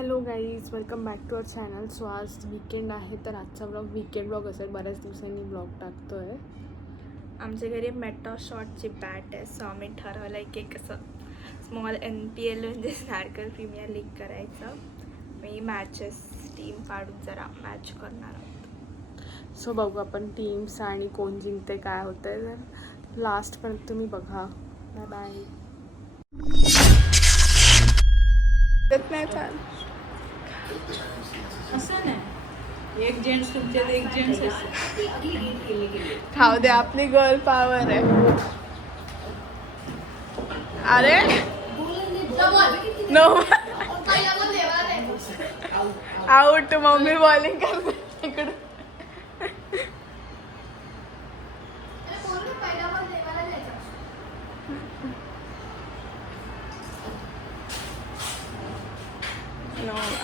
Hello guys, welcome back to our channel. So आज weekend आहे, तर आजचा ब्लॉग वीकेंड ब्लॉग असेल. बऱ्याच दिवसांनी ब्लॉग टाकतो आहे. आमच्या घरी मेटा शॉटची बॅट आहे, सो आम्ही ठरवलं आहे की कसं स्मॉल NPL म्हणजे नारकल प्रीमियर लीग करायचं. मी मॅचेस टीम काढून जरा मॅच करणार आहोत. सो बघू आपण टीम्स आणि कोण जिंकते काय होतंय. तर लास्टपर्यंत तुम्ही बघा. Bye bye. असं नाही, एक जेंट्स तुमच्यात एक जेंट्स खाऊ दे, आपली गर्ल पॉवर आहे. अरे नो आउट. मम्मी बॉलिंग करते इकडे.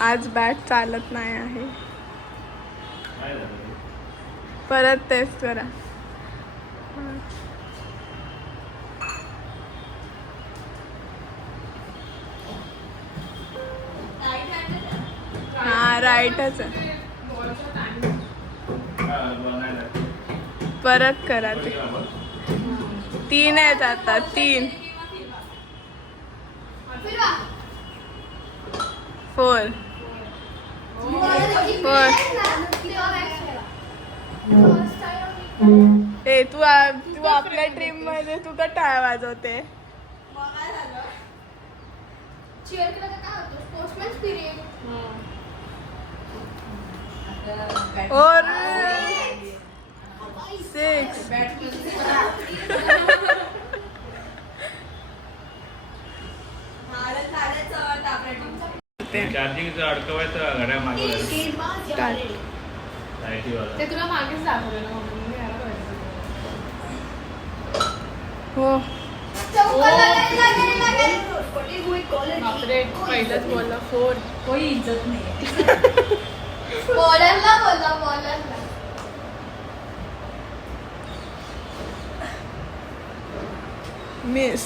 आज बॅट चालत नाही आहे. परत टेस्ट करा. हा राईटच आहे. परत करा. ते 3 आहेत आता. 3 4 ए तू आपल्या ड्रीम मध्ये तू का टाळ वाजवते. और 6 चार्जिंग अडकवायचं घड्या मागवायला ते तुला मागेच दाखवलं ना. हो बापरे, पहिलंच बोलला 4. कोई इज्जत नाही. मिस.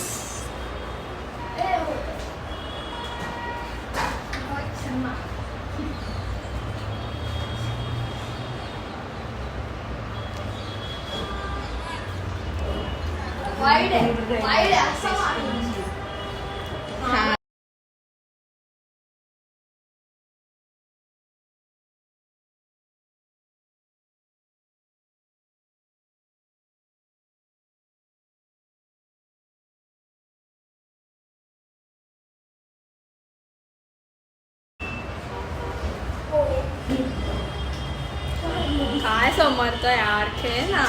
काय समर्थ यार, खेळ ना.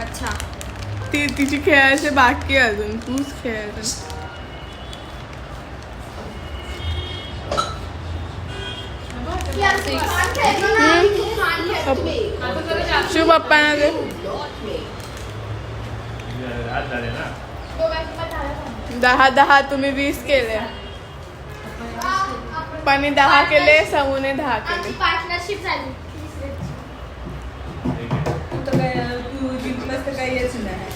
अच्छा, तिची खेळायचे बाकी अजून. तूच खेळायचं. शिव पप्पांना दे. 10 तुम्ही 20 केले. पप्पांनी 10 केले, समूने 10 केले. पार्टनरशिप झाली. तू जिंकलंस तर काही येच नाही.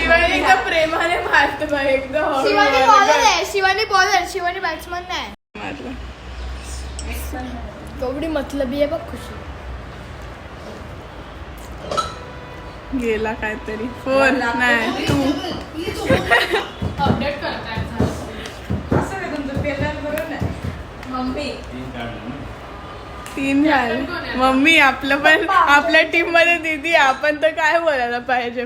शिवानी एकदम प्रेमाने मारत बा. एकदम शिवानी बॉलर आहे. शिवानी बॉलर. शिवानी बॅट्समन नाही. मारलं. केवढी मतलबी आहे बघ खुशी. गेला काहीतरी. 4 नाही 2. अपडेट करताय असं काय तुमचं पेपर बरोबर नाही. मम्मी 3 झाले. मम्मी आपलं पण आपल्या टीम मध्ये दीदी. आपण तर काय बोलायला पाहिजे.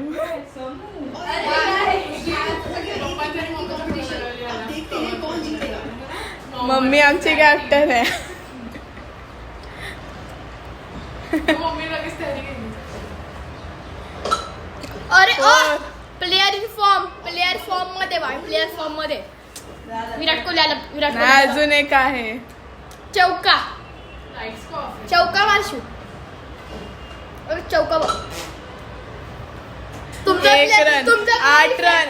मम्मी आमची कॅप्टन आहे. अरे player in form. Player form मध्ये बाय. प्लेयर फॉर्म मध्ये विराट कोहली आला. विराट नाही, कोहली अजून एक आहे. चौका. चौका मारशू. चौका बघ. तुमचा 1 रन 8 रन.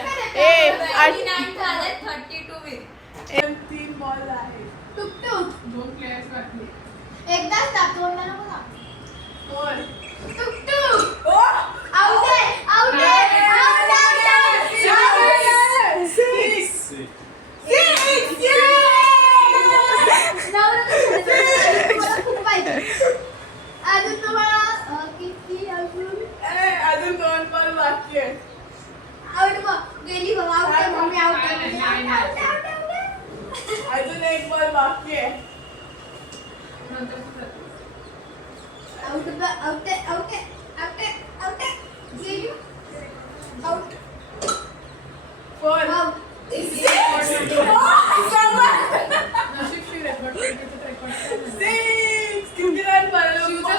3 बॉल आहे. 2 प्लेयर्स बाकी. एकदाच दाखवून ना. अजून तुम्हाला किती अजून 2 बॉल बाकी आहे. आउट गेली बघ आउट मम्मी आउट अजून 1 बॉल बाकी आहे. किती रन बनवले?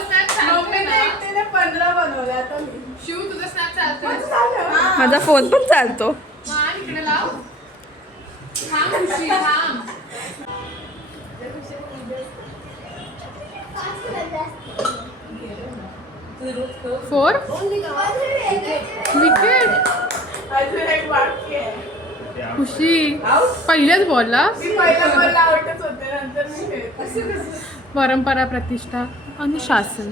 मम्मीने एकटीने 15 बनवले. आता मी. शिव तुझा स्नॅप चालतो हा. माझा फोन पण चालतो. मान इकडे लाव थांब खुशी थांब फोर विकेट अजून 1 बाकी आहे. खुशी पहिल्याच बॉलला मी पहिल्या बॉलला आउटच होते. नंतर मी खेळते. परंपरा प्रतिष्ठा अनुशासन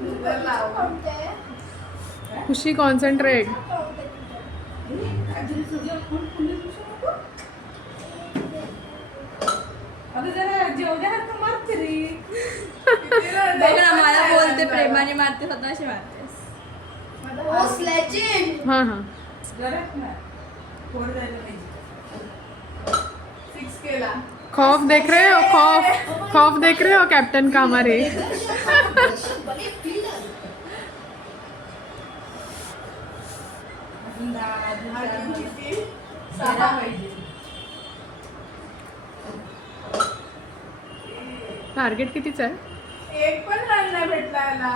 नंतर लावा. खुशी कॉन्सन्ट्रेट किती run बघ ना मला आहे? बोलते प्रेमाने मारते स्वतःशी मारतेस. हां हां 6 केला. खौफ देख रहे हो खौफ देख रहे हो कैप्टन का हमारे अजून किती? 6. टार्गेट कितीचं आहे एक पण रन नाही भेटला याला.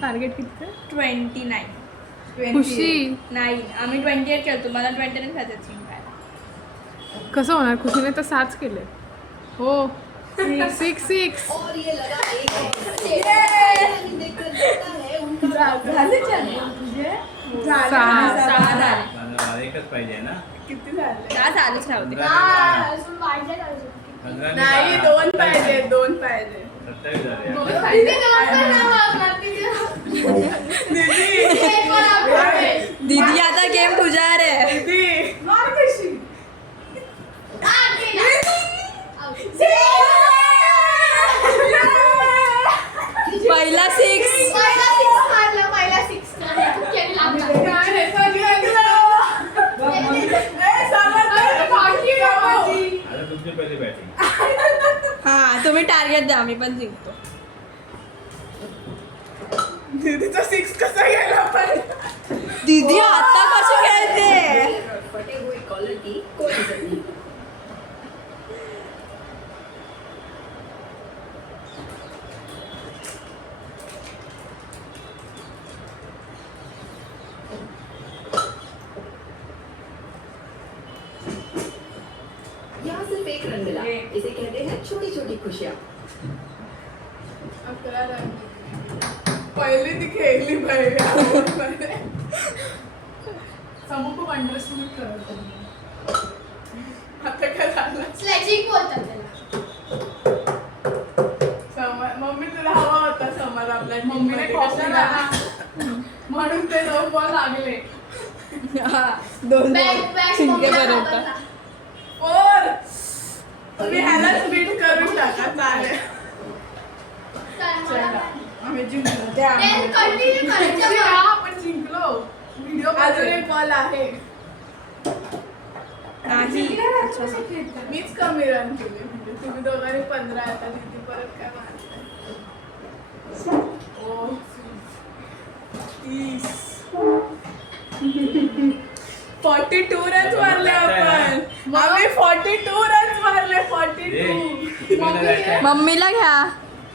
टार्गेट कितीचं आहे 29. खुशी 9 आम्ही 28 खेळतो. मला 29 खात्यात जिंकायला. कसं होणार खुशीने तर 6 केले हो 6 झाले चल. झालं. 6 झाले. मला एकच पाहिजे ना किती झाले? 6 चालूच राहू दे. 15 नाही 2 पाहिजे. 2 पाहिजे. 27 झाले दीदी आता गेम तुझ्यावर आहे. किती? मार कशी? पहिला 6. काय रे, सगळं बाकी आता तुमची पहिली बॅटिंग हा तुम्ही टार्गेट द्या. मी पण जिंकतो. दीदीचा 6 कसा गेला पण? दीदी आता कशी खेळते. फटे हुए कॉलर की कोई इज्जत नहीं. यहाँ सिर्फ एक रन मिला. इसे कहते हैं छोटी छोटी खुशियाँ. 11 रन. पहिली ती खेळली पहिल्या ओव्हरमध्ये. समूह खूप अंडरस्टिमेट करत आता काय झालं? स्लेजिंग बोलतात त्याला. मम्मी तुला हवा होता समर आपल्या मम्मीने टीममध्ये. कॉल कशाला? म्हणून ते 2 बॉल लागले. 2 बॅक जिंकेपर्यंत. 4. तुम्ही ह्यालाच बीट करून टाका. चालेल. आम्ही जिंकलो. द्या आम्हाला. कंटिन्यू करायचं. आपण जिंकलो. व्हिडिओ अजून 1 बॉल आहे. नाही. मीच कमी रन केले. म्हणजे तुम्ही दोघांनी 15. आता तिथे परत काय मारताय? ओ 30. 42 रन्स मारले आपण. आम्ही 42 रन्स मारले. 42. मम्मीला घ्या.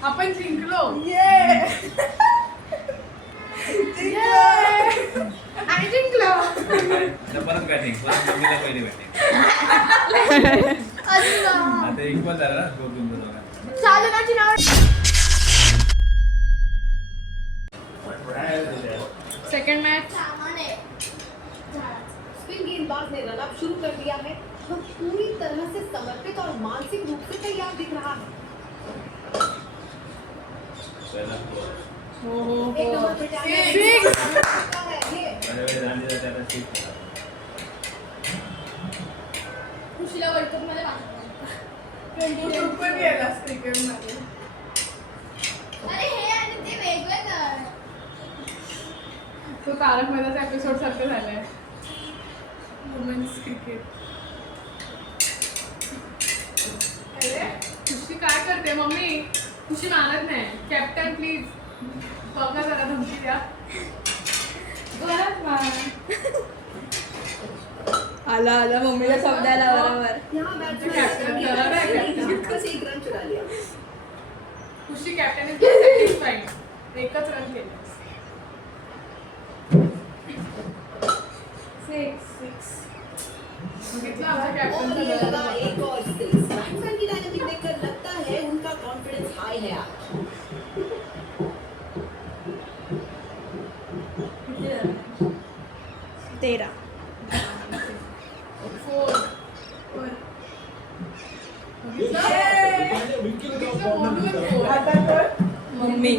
आपण जिंकलो आणि जिंकलो. परत बॅटिंग परत मम्मीला पहिली बॅटिंग अजून आता इक्वल झालं ना दोघं दोघांना. साधनाची नाव सेकंड मॅच स्पिन गेंदबाज ने रनअप शुरू कर दिया है. वह पूरी तरह से समर्पित और मानसिक रूप से तैयार दिख रहा है. पहिला four. हो हो एक हो नंबर पे Six. ये माझ्या वेळी झाली तर त्याला six झाला. खुशीला वर्ल्ड कप मध्ये तू पण गेलास क्रिकेटमध्ये. अरे हे आणि ते वेगवेगळं. तो तारक मेहताचा एपिसोड सारखं झालंय. Women's cricket. अरे खुशी काय करते मम्मी? खुशी मानत नाही. कॅप्टन प्लीज बघा जरा धमकी द्या. बरंच मान. आला आला मम्मीला शब्द आला बरोबर. यहाँ बैट्समैन कैप्टन करा रहा है, कैप्टन. बस एक रन चुरा लिया खुशी कॅप्टन इज सॅटिस्फाईड. एकच रन केलं. 6 बघितलं आमच्या और कॅप्टनचा ये लगा बरोबर. एक और सिक्स बैट्समैन की डायनामिक देखकर लगता है उनका कॉन्फिडेंस हाई है आज 13. 4 मम्मी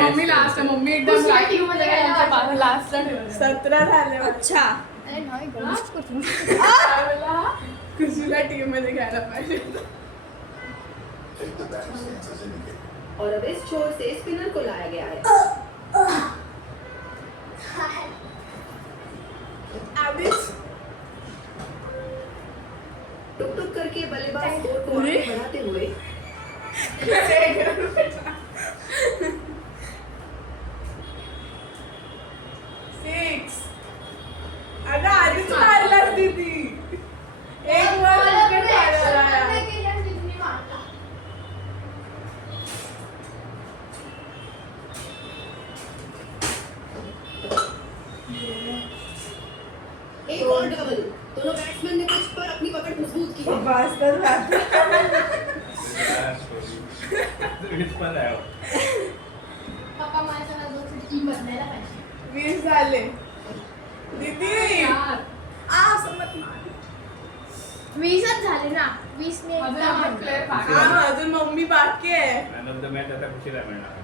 मम्मी लास्ट आहे. मम्मी एकदम खुशीला team मध्ये घ्यायला लास्ट 17 झाले. अच्छा अरे नाही गणित करतो. खुशीला टीम मध्ये घ्यायला पाहिजे. और अब इस छोर से स्पिनर को लाया गया है टुक टुक करके बल्लेबाज स्कोर को आगे बढ़ाते हुए अगं आधीच मारलास दीदी. एक वर विकेट मारला. एक और डबल दोनों बैट्समैन ने पिच पर अपनी पकड़ मजबूत की है बस कर Which पण आहे. पप्पा माझ्या नावाची टीम बदलायला पाहिजे. 20 झाले. दीदी यार. समजत नाही. 20च झाले ना. 20 ने अजून एकदा आपण मारलं. player बाकी. अजून मम्मी बाकी आहे. Man of the match आता खुशीला मिळणार.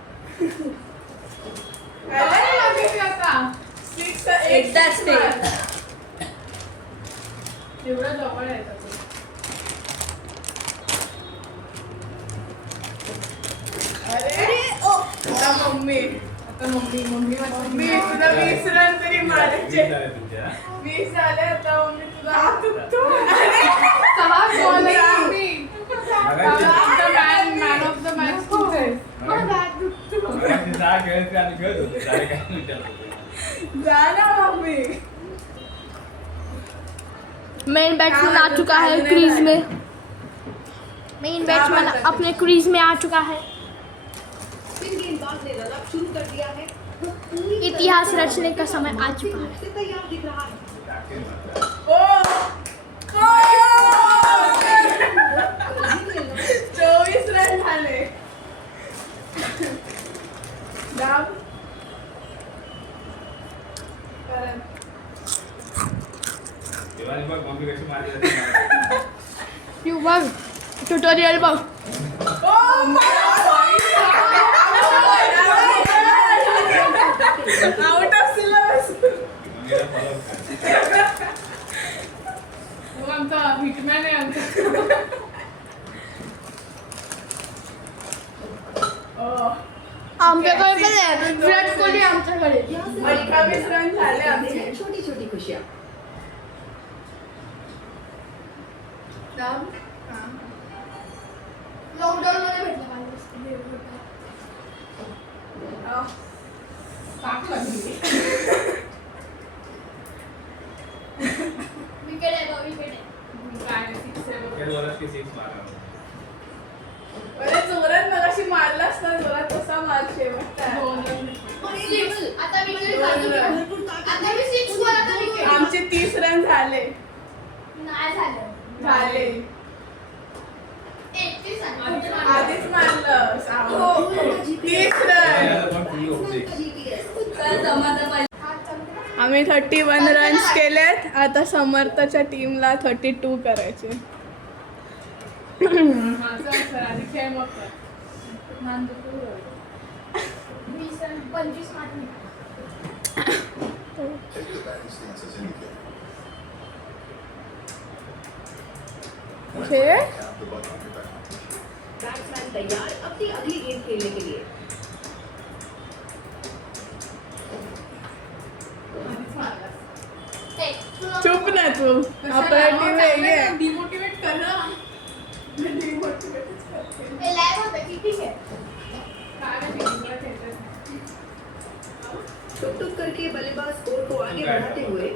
अरे बघितलं आता. 6 एकदाच ते. एवढं जवळ आहे आता ते. अरे आता मम्मी तुला 20 रन तरी मारायचे. 20 झाले तुमच्या. 20 झाले आता मम्मी तुला. अरे 6 गोल आहे mummy. Man of the match तूच आहेस. मगाशी 6 खेळत आणि खेळत होते. सारे काय विचारत होते. जा ना मम्मी. मेन बैट्समैन आ चुका है क्रीज में. मेन बैट्समैन अपने क्रीज में आ चुका है. स्पिन गेंदबाज ने रन अप शुरू कर दिया है वो पूरी इतिहास तरह से रचने का समय आ चुका है. से तैयार दिख रहा है टाकेल मारला. ओ 24 रन झाले. दाब. करण. तेव्हा बघ मम्मी कशी मारली जाते. तू बघ ट्युटोरियल बघ. Out of syllabus. मम्मीला follow कर. तो आमचा हिटमॅन आहे आमचा. आमच्याकडे पण आहे. विराट कोहली आमच्याकडे. यहाँ से 28 रन झाले आमचे. छोटी छोटी खुशियाँ दाब. लॉकडाऊन मध्ये भेटलं मला. टाकलं मी. विकेट आहे बघ विकेट आहे. काय 6 आहे बघ. खेळ बोलत की 6 मारा. अरे जोरात मगाशी मारलास ना जोरात तसा मार शेवटचा. Six. आता विकेट झाली. भरपूर आता ताकत मी 6 वर आता विकेट. आमचे 30 रन झाले. नाही झालं. 31 झाले. आधीच मारलं. का 30 रन. पण फुल होते. GPS आम्ही 31 रन्स केलेत. आता समर्थच्या टीमला 32 करायचे. वीस रन 25 मार्क निघाले. Take the batting stance as indicated. Okay. Tap the button on your back. Batsman तैयार अपनी अगली गेंद खेलने के लिए. आधीच मारलास. ए, तुला- चुप ना तू आपल्या टीम वेगळी आहे. डिमोटिवेट कर ना. डिमोटिवेटच करते. ए, lag होतं, किती आहे? काय माहिती, मला खेळताच नाही. टुक टुक करके बल्लेबाज स्कोर को आगे बढ़ाते हुए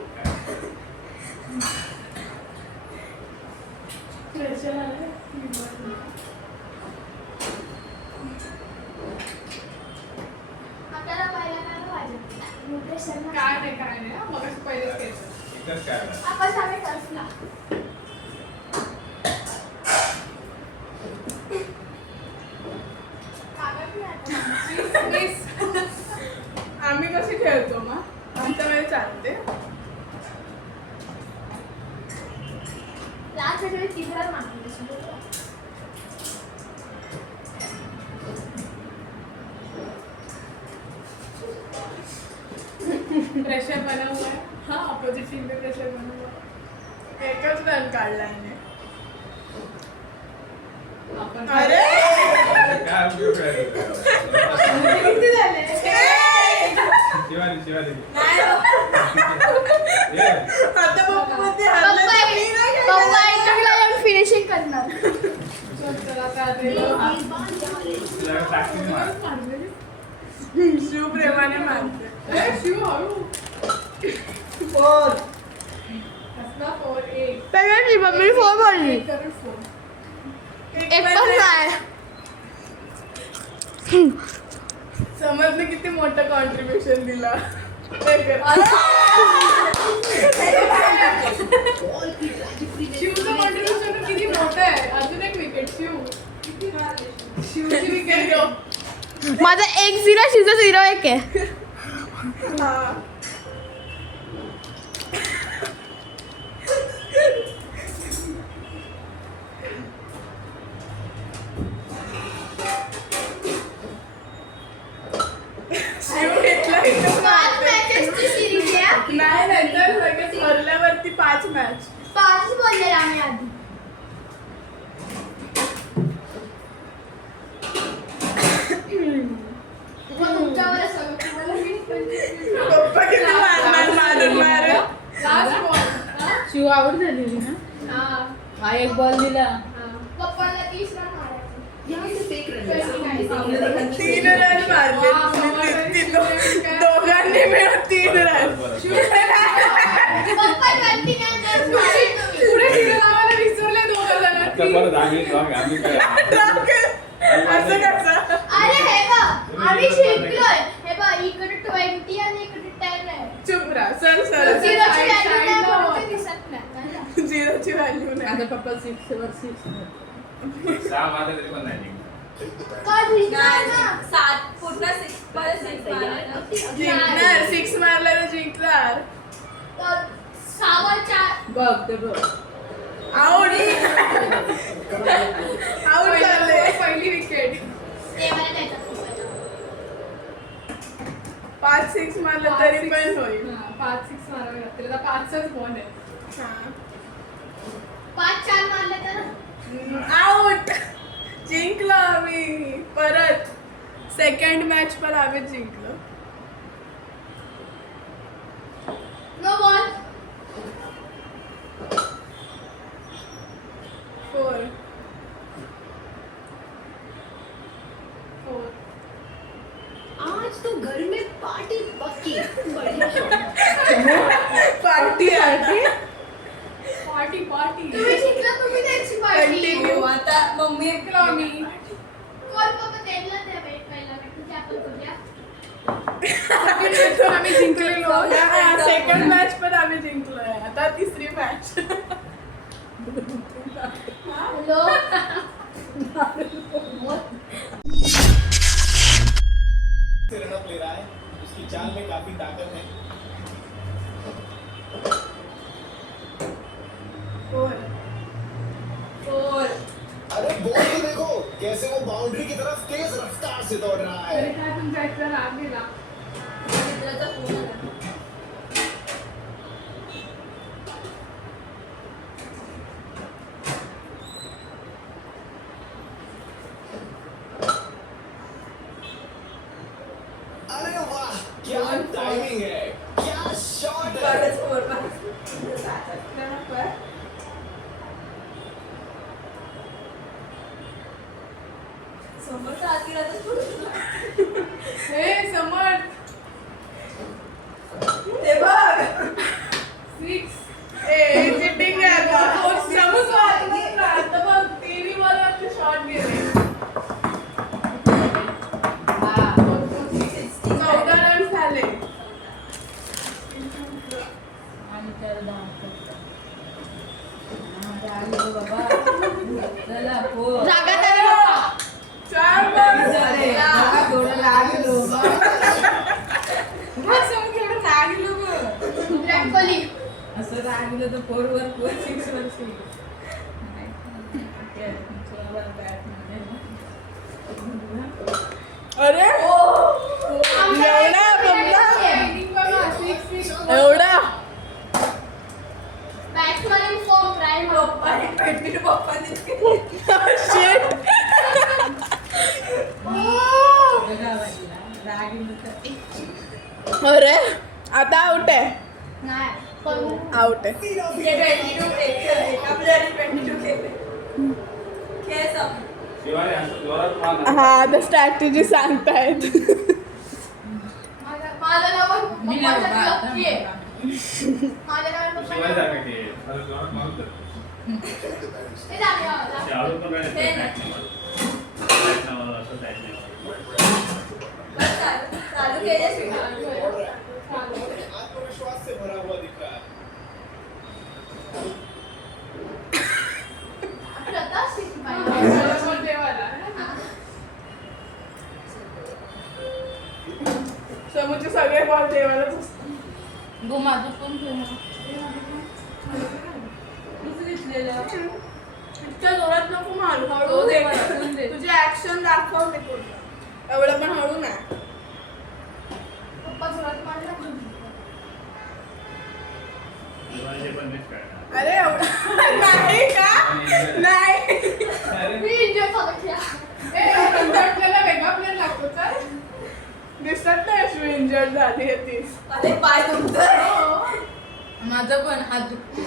प्रेशर आलंय. आपल्याला पाहायला काय पाहिजे? मुकेश शर्मा. काय नाही हा. मग पहिलेच खेळतो. एकच काय आला. आपण आम्ही टर्फला. कागद नाही आता. मिस. आम्ही कशी खेळतो मग आमच्या वेळी चालते. लास्ट वेळी 3 रन मारले. प्रेशर बना हुआ है. हाँ अपोजिट टीम पे प्रेशर बना हुआ है. एकच रन काढला आहे. आपण अरे काय उपयोग करायचा? किती झाले? शिवाजी आता बघू पप्पा फिनिशिंग करणार. चला आता ते तुला प्रॅक्टिस मार. शिव प्रेमाने मारते. शिव हळू. कसला 4-1. पहिल्यांदा मम्मी 4 बोलली. करून 4. एक पण नाही. समजलं किती मोठं कॉन्ट्रीब्युशन दिलं. शिवचं कॉन्ट्रीब्युशन किती मोठं आहे. अजून एक विकेट शिव. शिवची विकेट घेऊ. माझा 1-0 शिवचा 0-1 आहे. हा. शिव घेतला इथं 5 मारते. मॅचेसची सिरीज आहे. नाही नंतर लगेच हरल्यावरती 5 मॅच. 5 बोलले आम्ही आधी. मग तुमच्यावर सगळं तुम्हाला मी पप्पा किती मारणार मारून मारून. Last ball. शिव आवड झालेली ना. हा एक बॉल दिला. पप्पाला 30 रन मारायचे. यहाँ से फेक रन मिला. इसे हमने 3 रन मारले. दोघांनी मिळून 3 रन. पप्पा 29 रन मारायचे. पुढे तिघं लावायला विसरले दोघं जण. आता परत आम्ही काय असं कसं? अरे हे बघ आम्ही जिंकलोय. हे बघ इकडे 20 आणि इकडे 10 आहे. चुप राहा. सर सर झिरोची व्हॅल्यू नाही म्हणून ते दिसत नाही. झिरोची व्हॅल्यू नाही. माझा पप्पा 6 वर 6. 6 मारले तरी पण नाही. Take the batting. का जिंकणार ना? 7 पूर्ण 6 जिंकणार. 6 मारला तर जिंकणार. तर 6 वर 4. बघ ते बघ. आउट. आउट झाले. पहिली विकेट. ते मला द्यायचं पप्पाला. 5-6 मारलं तरी पण होईल. 5-6 मारावे लागतील. आता 5च बॉल आहे. 5-4 मारले तर आउट. जिंकलो आम्ही परत. सेकंड मॅच पण आम्ही जिंकलो. No ball. 4. आज तो घर में पार्टी पक्की. बढ़िया शॉट. पार्टी आहे. पार्टी. तुम्ही जिंकला तुम्ही त्यांची पार्टी. कंटिन्यू. आता मम्मी जिंकलो आम्ही. कोण पप्पा त्यांना द्या पहिला म्हणजे आपण करूया. आम्ही जिंकलेलो. सेकंड मॅच पण आम्ही जिंकलोय. आता तिसरी मॅच. हॅलो. रनअप ले रहा है. उसकी चाल में काफी ताकत है. 4. अरे बॉल तो देखो. कैसे वो बाउंड्री की तरफ तेज रफ्तार से दौड़ रहा है। तरी काय तुमचा इतका राग गेला? मित्राचा फोन आला. अरे वाह, क्या टाइमिंग है, क्या शॉट है। बरंच पोरं. त्यामुळे समोरचा आत गेला तर पुढे. हे समर ते बघ. 6 ए चिटिंग आहे आता. समोर आता बघ टीव्ही वर शॉट गेले. 14 रन झाले. जागा त्याला बाप्पा. 4 रन झाले. झाले. बघा, थोडं लागलो. असं केवढं लागलं गं. विराट कोहली. असं लागलं तर 4 वर 6 वर 6. अरे एवढा बघा. Timing बघा 6 एवढा. Batsman in form prime. पप्पाने पेटली पप्पाने Shit. अरे आता आउट आहे. नाही पण आउट आहे. एका प्लेअरने 22 केले. खेळ संपला. शिवानी असं जोरात मार. हा आता स्ट्रॅटेजी सांगतायत. माझं नाव लकी आहे. माझं नाव शिवानी सारखं की असं जोरात मारून तर. हे झालं. शाहरुख पण काय नाही, नाही मारत. नाही मारत, असं नाही मारत. बस चालू केले. आत्मविश्वास से भरा हुआ दिख रहा है। समोरचे सगळे बॉल देवालाच असतात. इतक्या जोरात नको मारू. हळू दे. तुझे ऍक्शन दाखव ते पूर्ण. एवढं पण हळू नाही. पप्पा जोरात मारला. शिवानीचे पण तेच करणार. अरे एवढं नाही का? नाही. मी एन्जॉय झालं खेळा. आपल्याला वेगळा प्लेअर लागतो तर दिसत नाही अशी इंजर्ड झाली आहे ती. अरे पाय दुखतोय. माझं पण हात दुखतो.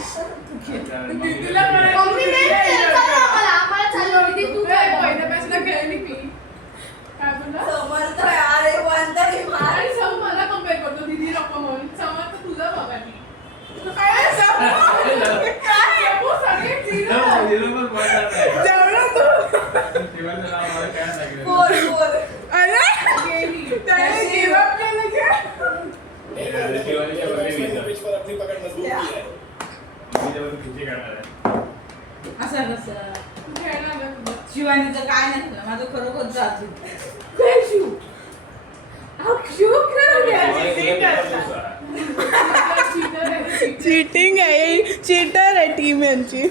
दीदीला म्हणायचं, मम्मी नाही चला आम्हाला चाललो दीदी तू काय बोल. पहिल्या मॅचला खेळली मी. काय बोलला? समर्थ अरे कोणतरी मार. आणि सम मला कंपेअर करतो दीदी नको म्हणून. समर्थ तुझा बघा मी. अरे समर्थ! काय आहे? वो सगळे zero. पण बोलणार नाही. जेवढं तू. शिवानीचं नाव मला काय सांगितलं. 4 अरे गेली. त्याने give up केलं की? शिवानीच्या बदले मी जाऊ. पिच पर अपनी पकड़ मजबूत की है। मी जेव्हा खिची काढणार आहे. असं कसं तू खेळणार का तुझं? शिवानीचं काय नाही झालं, माझं खरोखर जात काय शिव? अहो, शिव खेळून घ्या. चीटिंग आहे. चीटर आहे टीम यांची.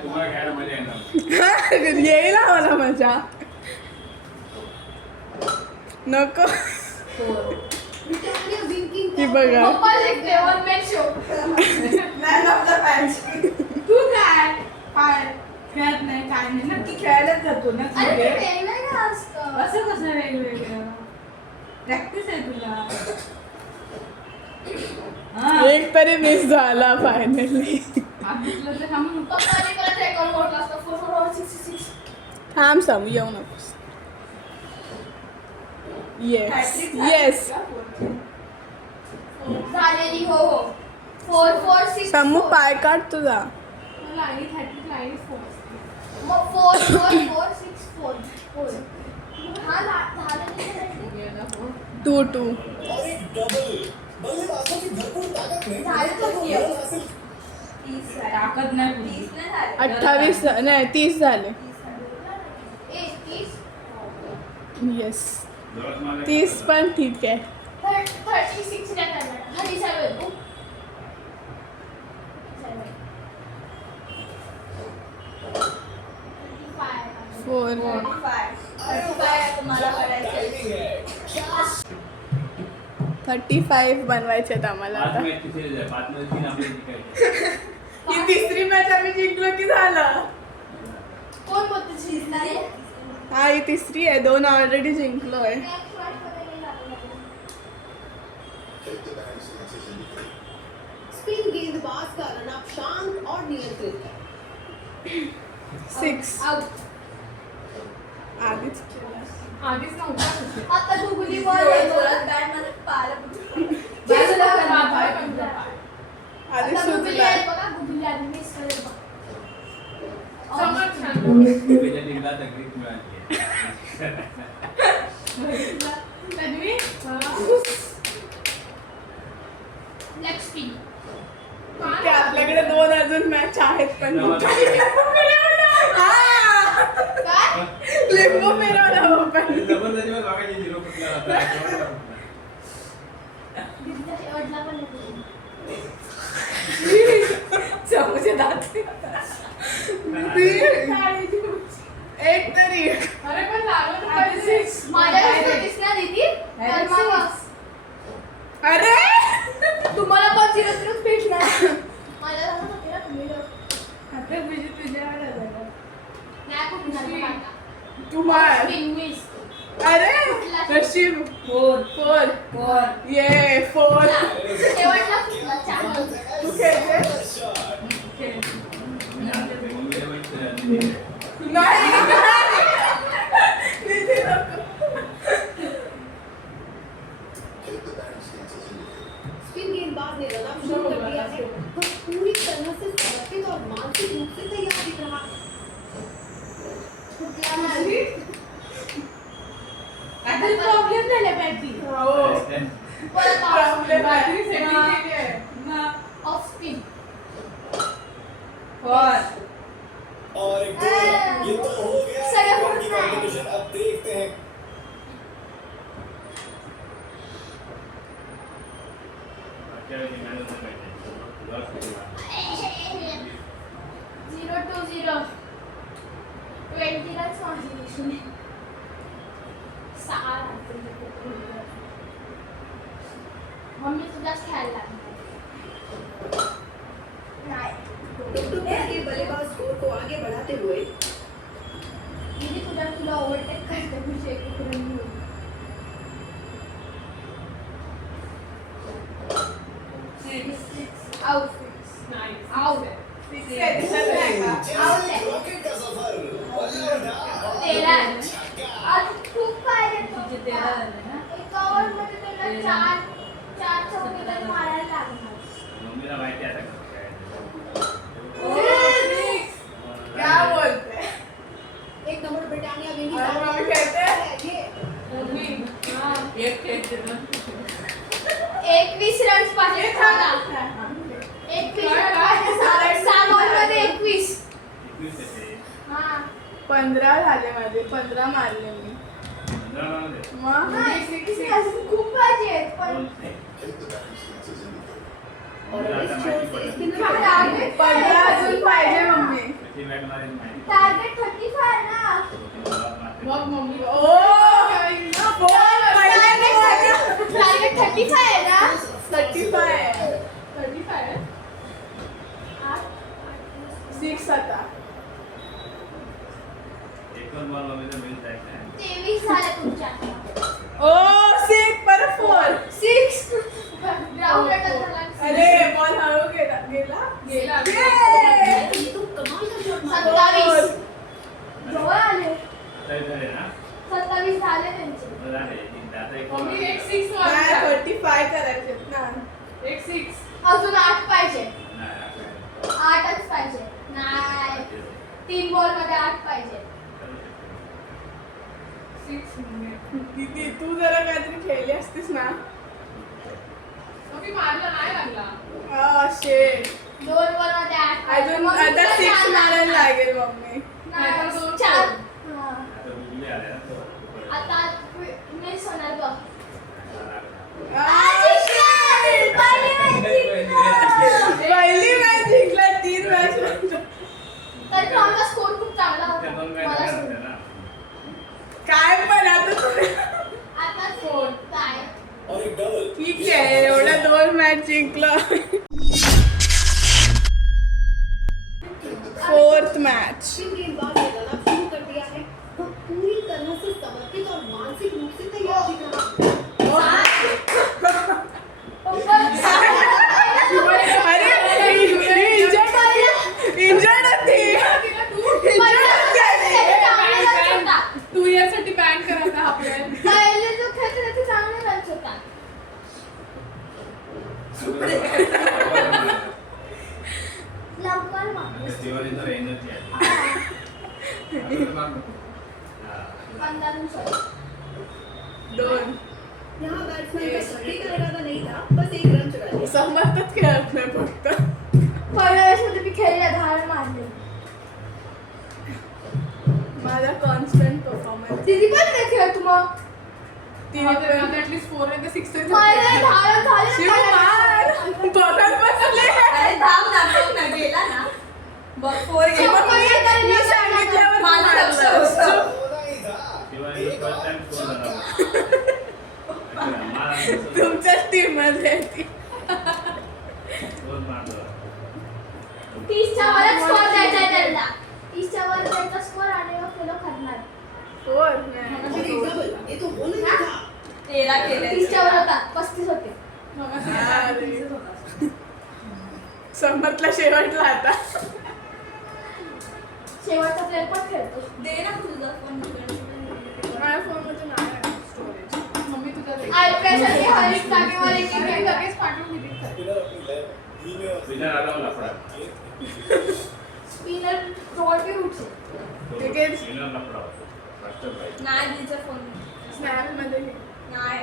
तुम्हाला घ्यायला मजा येणार. येईल मला मजा. नको. ही बघा. पप्पा जिंकले one man show. Man of the match. तू काय खेळत नाही काय नाही. नक्की खेळायलाच जातो ना अरे ते क्रिकेट. वेगवेगळं असतं. असं कसं वेगवेगळं? प्रॅक्टिस आहे तुला. एक तरी मिस झाला फायनली. पप्पाने परत रेकॉर्ड मोडला असता 4 थांब सामू येऊ नकोस. Yes yes. झालेली हो हो 4 6 सामू पाय काढ तुझा. मग 4 4 4 6 4 हा झालेली 2-2. और एक डबल। बल्लेबाजों की भरपूर ताकत में झाले तो वो किया. रन हासिल ताकद नाही पुरली. 30 नाही झाले. 28 नाही 30 झाले. 30 येस. जोरात मारलं. 30 पण ठीक आहे. 36 नाही करणार 37 4 तुम्हाला करायचं टाइमिंग है 35 बनवायचे आहेत आम्हाला पाच आता मॅचची सिरीज आहे 5 मध्ये 3 आपल्याला जिंकायचे. ही तिसरी मॅच आम्ही जिंकलो की झालं. कोण बोलते शिजणार हा ही तिसरी आहे 2 ऑलरेडी जिंकलोय. Take the batting stance as indicated. Spin गेंदबाज का रन अप शांत और नियंत्रित है. 6 आउट. आधीच आधीच नव्हता आता गुगली बॉल आधीच सुचला बघा गुगली आधी मिस करेल बघा. त्याच्या निघाला तर ग्रीक मिळाली. Leg spin. की आपल्याकडे 2 अजून मॅच आहेत पण काय लिंबू फिरवला पण जबरदस्ती मध्ये बघायची 0 कुठला होता. दीदीचा शेवटला पण येतो. समोसे दात एक तरी अरे पण लागलं माझ्याकडे दिसणार दीदी तर मग अरे तुम्हाला पण 0-0 भेटणार. माझ्या झालं होते ना तुम्ही लोक. आता तुझी तुझ्यावर आलं. नाही कुठे झालं आता. तुम्हाला स्पिन मिस. अरे नशीब 4 ये 4 शेवटला फुटला 4 तू खेळते नाही निधी नको. Take the batting stance as indicated. Spin गेंदबाज ने रन अप शुरू कर दिया है. वह पूरी तरह से समर्पित और मानसिक रूप से तैयार दिख रहा है. फुटला नाही. काहीतरी प्रॉब्लेम झाला बॅटरी हो परत प्रॉब्लेम बॅटरी सेटिंग केली आहे. Off spin. और एक दो ये तो हो गया सही है है। की कंपटीशन. अब देखते हैं मागच्या वेळी जिंकायला नव्हतं पाहिजे. 0-0. 20 runs मारले. 6 मम्मी तुझाच खेळायला लागणार. नाही टुकटुक के बल्लेबाज स्कोर को आगे बढ़ाते हुए दीदी तुला ओव्हरटेक करते मुझे एक रन घेऊन. आउट. आउट. जैसे रॉकेट का सफर बल्ला उठा 13. आज खूप पाहिजे तिचे 13 झाले ना. एका ओव्हरमध्ये त्याला 4 चौके तर मारायला लागणार. मम्मीला माहिती आता कसं काय. क्या बोलते एक नंबर ब्रिटानिया विनी अरे मम्मी कहते हैं ये एक खेळते ना. 21 रन्स पाहिजे मला. 21 रन पाहिजे. 6 बॉलमध्ये 21. 21 येते. हां. 15 झाले माझे 15 मारले मी 15 मध्ये मग नाही, किती अजून खूप पाहिजेत पण दोन नाही. Take the batting stance as indicated. और अब इस छोर से स्पिनर क्या को टारगेट 15 अजून पाहिजे मम्मी. कशी बॅट मारेल माहिती. टार्गेट 35 ना. मग मम्मी ओ बॉल टार्गेट 35 आहे ना. 35 6 आता एकच बॉल मम्मीला मिळत आहे काय. 23 झाले तुमच्या. ओ 6 परत 4 6 ग्राउंड अटॅक झाला. अरे बॉल हळू गेला गेला ये तो कमाल का शॉट मारा. 27 जवळ आले. तरी झाले ना. 27 झाले त्यांचे. बरं झाले. जिंकले. आता एक मम्मी ball. एक 6 मारला 35 करायचे ना एक 6 अजून 8 पाहिजे. नाही, असं 8च पाहिजे. नाही 3 बॉल मध्ये 8 पाहिजे. 6 किती तू जरा काहीतरी खेळली असतीस ना मी मारला नाही लागला शेट 2 बॉल मध्ये 8 अजून आता 6 मारायला लागेल मम्मी नाहीतर दोन 4. आता गुगली आले ना तो. आता नाही सोनार बघ. पहिली मॅच जिंकला 3 मॅच तरी पण आमचा स्कोर खूप चांगला त्या दोन होता match मला झाल्या सोडून. ना. दक्षिण गेंदबाज ने रन शुरू कर दिया है। वह पूरी तरह से समर्पित और मानसिक रूप से तैयार दिख रहा है। अरे इंजर्ड होती. टू इयर्स साठी बॅन करायचा हा प्लेअर. पहिले जो खेळतो त्याचे चांगले रन्स होतात. लवकर मार. दिवाळीचा एनर्जी आहे. 15 दिवसात. 2. यहाँ बैट्समैन का छक्के का इरादा नहीं था, बस एक रन चुरा लिया। समर्थच खेळत नाही फक्त. पहिल्या वेळेसमध्ये मी खेळले 10 रन मारले. माझा कॉन्स्टंट परफॉर्मन्स. दीदी पण नाही खेळत मग. तिने तर ॲटलीस्ट 4 आणि 6 तरी पहिले 10 रन झाले शिव ना मार बघत बसले. अरे धाव दाखव ना गेला ना बघ 4 गेम मी सांगितल्यावर माझं लक्ष मारलं. होतं. होना ही था। दिवाळी फर्स्ट टाइम स्कोर झाला. तुमच्याच टीम मध्ये आहे ती. स्कोर मारला. 30च्या वरच स्कोर द्यायचा आहे त्यांना. 30च्या वर त्यांचा स्कोर आणि मग फॉलो करणार. स्कोर अरे डबल, ये तो होना ही था। 13 केले 30च्या वर होता 35 होते. समर्थला शेवटला आता. शेवटचा प्लेअर पण खेळतो. दे ना तुझा फोन माझ्या फोनमध्ये नाही आहे स्टोरेज. मम्मी तुझा दे. IPL साठी हर एक जागेवर एक मी एक लगेच पाठवून दिली तर. स्पिनर अपनी लय धीमे और विनर आला लफडा. स्पिनर रोड पे उठছে. ठीक आहे. विनर लफडा. First prize. नाही तिचा फोन स्नॅप मध्ये घे. नाही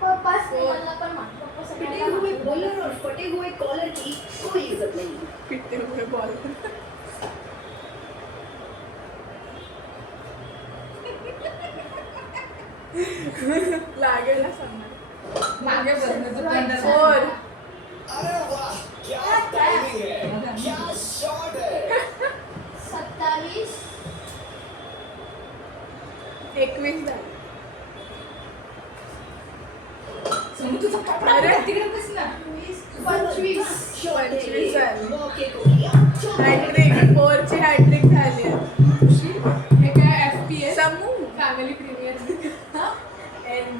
पप्पा स्पिनरला पण मार. पप्पा पिटे सगळ्यांना हुए मार. बॉलर और फटे हुए कॉलर की कोई इज्जत नहीं। पिटते हुए बॉल. लागेल ना समोर. मागे बसणं 4. अरे वाह क्या टाइमिंग है, क्या शॉट है। 27 21 झाले. समू तुझा कपडा अरे. तिकडे बस ना 25 शॉट 25 झाले. मौके को किया चौका। हॅट्रिक 4 ची हॅट्रिक झाली आहे. हे काय FPS समू फॅमिली प्रीमियर. एंड.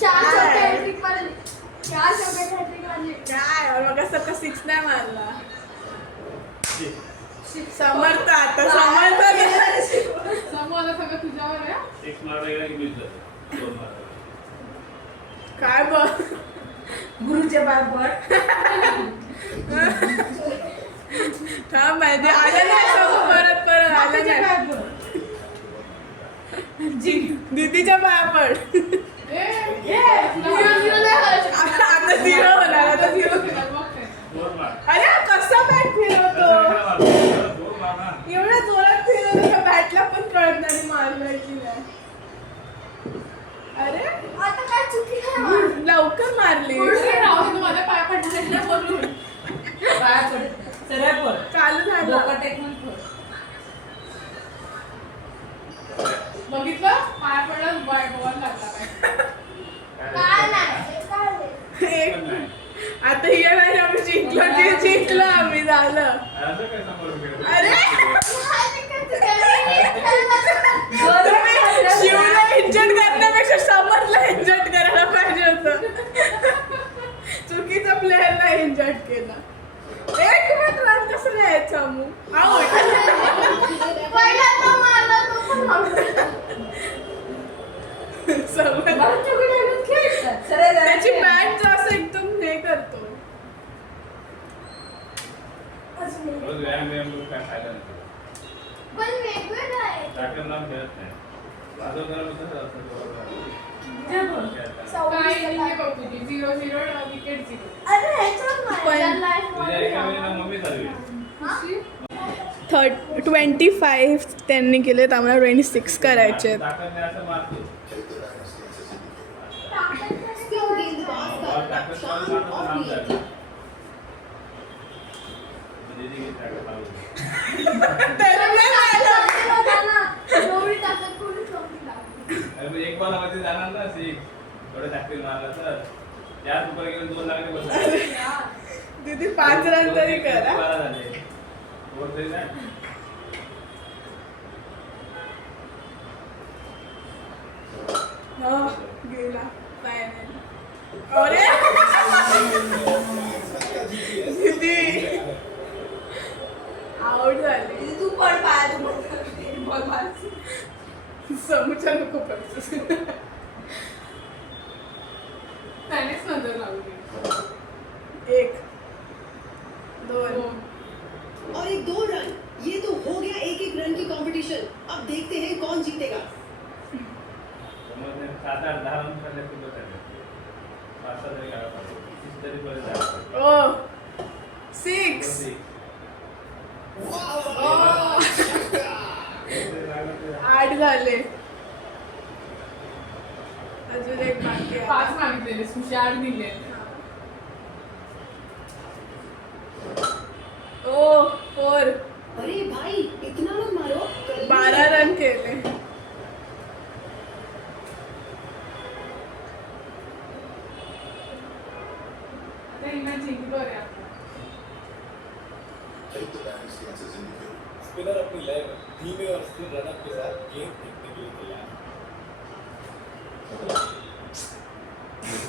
चार चौके हॅट्रिक मारली. 4 चौके हॅट्रिक मारली. काय और मग असं 6 नाही मारला. समर्थ आता समर्थ समूह आता सगळं तुझ्यावर आहे. एक मारला गेला की मिस झालं. दोन मारला. काय बघ गुरुचे बाबड थांब माहिती आलं नाही समोर परत आलं नाही. दीदीच्या पाया पड. आता 0 होणार आता 0. दोन मार. अरे कसा बॅट फिरवतो दोन मार ना. एवढ्या जोरात फिरवतो का बॅटला पण कळत नाही मारलाय की नाही. अरे आता काय चुकी आहे. लवकर मारली. राहू दे, माझ्या पाया पडणार नाही बोलून. पाया पड सरळ पड चालू झालं. डोकं टेकून पड बघितलं पाया पडला बॉल लागला काय. काय नाही काय नाही. एक पण नाही. आता ही वेळी आम्ही जिंकलो आम्ही झालं. असं काय समोर खेळतो? अरे जोरात तुम्ही शिवला इंजर्ड करण्यापेक्षा समर्थला इंजर्ड करायला पाहिजे होतं. चुकीचा प्लेअरला इंजर्ड केला. 1 मिनिट रन कसं नाही समू आउट. पहिल्यांदा मारला तो पण आउट. समर्थ सरळ त्याची बॅट असं एकदम हे करतो. रोज व्यायाम करून काय फायदा नाही. पण वेगवेगळं आहे. टाकन लावून खेळत नाही. माझं जरा बसत असतं थोडं. काय नाही बघ तुझी 0-0 विकेट 0. अरे ह्याच्यात माझ्या लाईफ तुझ्या एका वेळेला मम्मी चालू खुशी 25 त्यांनी केले तर आम्हाला 26 करायचे. टाकन नाही असं मारतो. स्पिन गेंदबाज का टाकन शान मारतो और नाम नियत। जातं. दीदी की टाकन लावली. त्याला नाही झालं. एवढी ताकद कोणी ठेवली नाही. अरे मग एक बॉल मध्ये जाणार थोडं टॅक्टिल मारलं तर 4 रुपये घेऊन 2 लागले बसले. दीदी 5 रन तरी करा. 12 झाले. ओव्हर तरी नाही. हो गेला फायनल. अरे दीदी आउट झाली. तू पण पाया बॉल मार. समोरच्या नको पडतो. त्यानेच नजर लावली. 1 2 और एक 2 रन, ये तो हो गया एक एक रन की कंपटीशन. अब देखते हैं कौन जीतेगा. समोरने 7-8-10 रन काढले खूप झाले. 5-6 तरी काढा पाहिजे. 30 तरी पर्यंत झाले. ओ 6 8 झाले. अजून एक बाकी आहे. 5 मागितलेले सुशी 8 दिले. ओ 4 अरे भाई इतना मत मारो. 12 रन केले. आता ही मॅच जिंकलो रे आपण. Take the batting stance as indicated. Spinner अपनी लय में धीमे और स्थिर रनअप के साथ गेंद फेंकने के लिए तैयार है.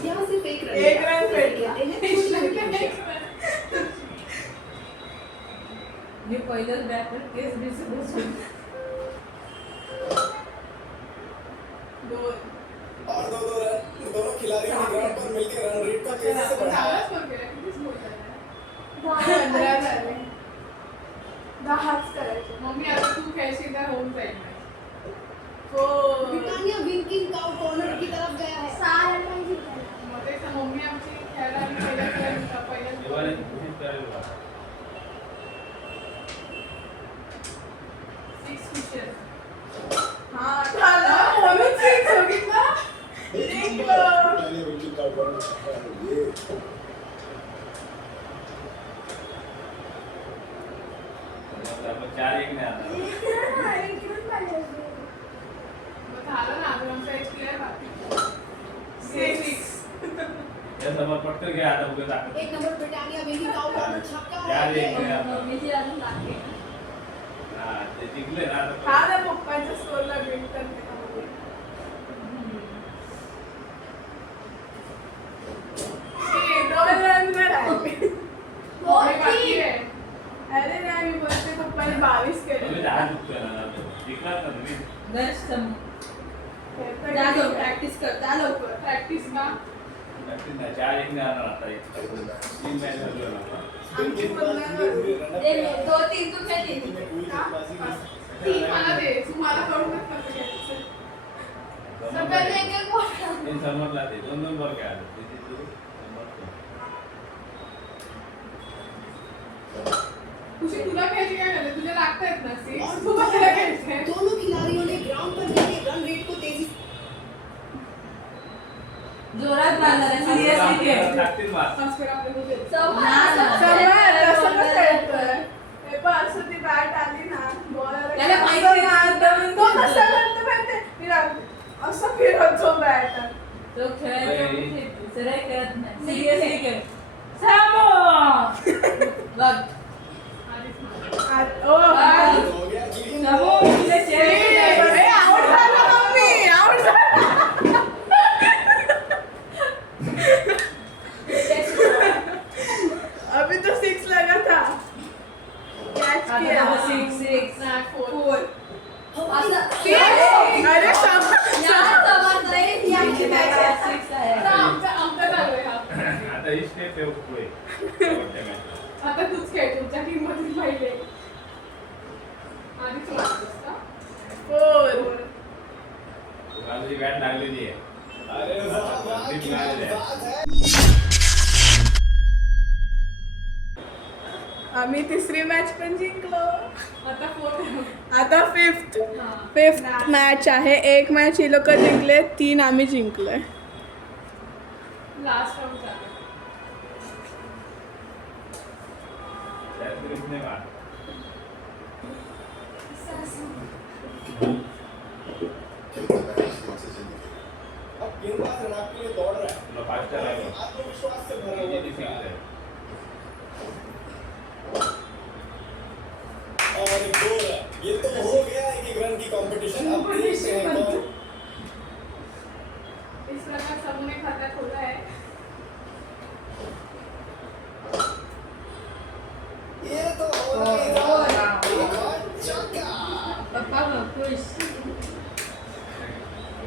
यहाँ सिर्फ एक रन. एक रन फेंकला. कहते हैं छोटी छोटी खुशियाँ. मी पहिलंच बॅटर केस दिसत 2 और 2 रन दोनों खिलाड़ियों ने ग्राउंड पर मिलकर रन रेट को तेजी से बढ़ाया. चांगला स्कोर केला. किती स्कोर झाला? 15 झाले. 10च करायचे. मम्मी आता तू खेळशील तर होऊन जाईल match. 4 Britannia winking cow corner की तरफ गया है. मग तेच ना, मम्मी आमची खेळायला आली पहिल्या दिवाळी खूप करायला लागला. 6 फिशर. हा झाला. म्हणून 6 बघितलं. जिंकलो. Daniel Winking का ऊपर ये आपण 4-1 ने आता. मग झालं ना, अजून आमचा एक प्लेअर बाकी. 6 या समोर पटकन घ्या आता उगाच टाकत. एक number Britannia winking cow corner छक्का है. 4-1 ने आता. मम्मीची अजून बाकी आहे. हा ते जिंकले ना आता. हा ना पप्पाच्या स्कोरला बीट करते का बघू. 2 रनवर आहे. मम्मी बाकी आहे. अरे नाही मी बोलते पप्पाने 22 तुम्ही केले. 10 चुकतोय ना आता. जिंकलात ना तुम्ही. दर्श सम- खेळतोय जा की जाऊ काय? प्रॅक्टिस कर जा लवकर. प्रॅक्टिस का? नक्कीच नाही. 4-1 ने आणणार आता एक. तीन मॅच झाले आता. आमची गेंदबाज मुलं- धीरे धीरे रनअप दे किया. 2-3 तू खेळ दे. टीम ने पूरी गेंदबाजी में 3 मला दे. तू मला कळूनच कसं घ्यायचं. सगळ्यांनी एक एक बॉल. तीन समोरला ते 2-2 बॉल खेळाले. ते तू समोर. खुशी तुला खेळायची काय गरज? तुझ्या लागतायत ना और 6. तू कशाला खेळते? दोनों खिलाड़ियों ने ग्राउंड पर मिलकर रन रेट को तेजी जोरात मारणार आहे सिरियसली खेळ. टाकतील मार. संस्कार आपले होते. ना, ना. समोर तसं कसं खेळतोय? हे बघ, असं ती बॅट आली ना, बॉलर त्याला माहिती आहे. तो कसा करतो माहितीये? मी असं फिरवतो बॅट. तो खेळायचा सरळ खेळत नाही सिरियसली खेळ. समोर बघ आधीच मार. ओ हो गया जी. समोर तुझे चेहरे अरे, आउट झाला मम्मी, आउट झाला. अभी तो 6 लगा था. कैच किया. आता 6 नाही, 4. 4 अरे सब आमचा चालू आहे हा. आता ही स्टेप आहे पुढे. शेवटच्या match. आता तूच खेळ तुमच्या टीम मधील पहिले. आधीच मारतोस का? 4 तुम्हाला जी बॅट लागलेली आहे. अरे वाह वाह टीम क्या लागलेली आहे. बात है. आम्ही तिसरी मॅच पण जिंकलो. आता 4. आता 5th मॅच आहे. 1 मॅच ही लोक जिंकले, 3 आम्ही जिंकलोय. लास्ट राऊंड चालू. त्यात ग्रुप नाही मार. Take the batting stance as indicated. अब गेंदबाज रन के लिए दौड़ रहा है तुला फास्ट आहे आत्मविश्वास से भरा हुआ दिख रहा है और एक गोल है। ये तो हो गया एक रन की कंपटीशन। अब देखते हैं कौन इस प्रकार सबों ने खाता खोला है। ये तो होना ही था। एक और चौका। पप्पा को खुश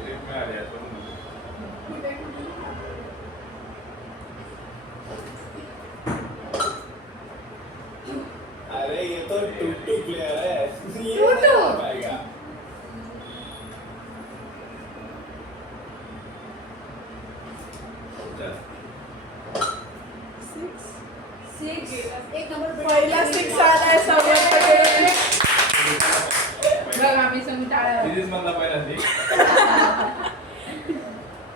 रिप में आ गया तो अरे ये तो टूटू प्लेयर है ये नहीं आ पाएगा। चल सिक्स एक नंबर पहिला सिक्स आलाय समर्थकडे. बघ आम्ही संग टाळ्या सिरीज मधला पहिला सी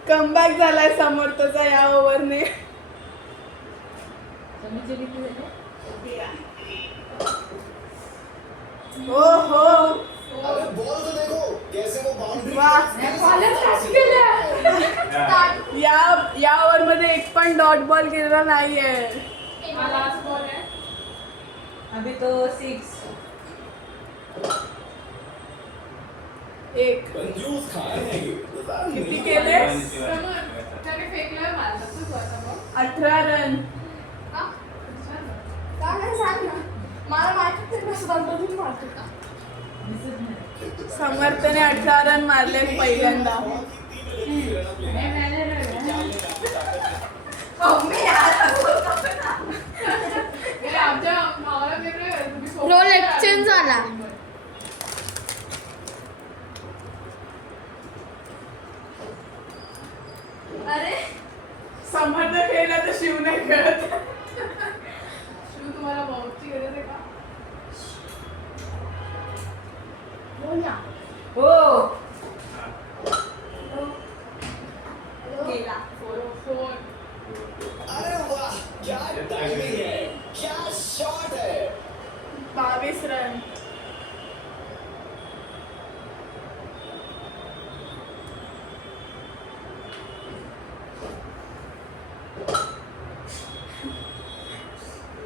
कमबॅक झालाय समर्थचा या ओव्हरने. समीचे किती झाले हो हो अरे बॉल तो देखो कैसे वो बाउंड्री वाह. या ओव्हर मध्ये एक पण डॉट बॉल गेलेला नाहीये. हा लास्ट बॉल आहे. अभी तो सिक्स एक कंजूस खान है ये किती केले? त्याने फेकलं मारलं तू स्वतः बघ. 18 रन. हा? सांग ना मला माहिती बघून मारतो का दिसत नाही समर्थने 18 रन मारले पहिल्यांदा. हे आमच्या भावाला वेगळं तुम्ही सोबत रोल एक्सचेंज झाला. अरे समर्थ खेळला तर शिव नाही खेळत. शिव तुम्हाला भाऊची गरज आहे का? हो गेला. फोन अरे वाह क्या टाइमिंग है क्या शॉट है 22 रन.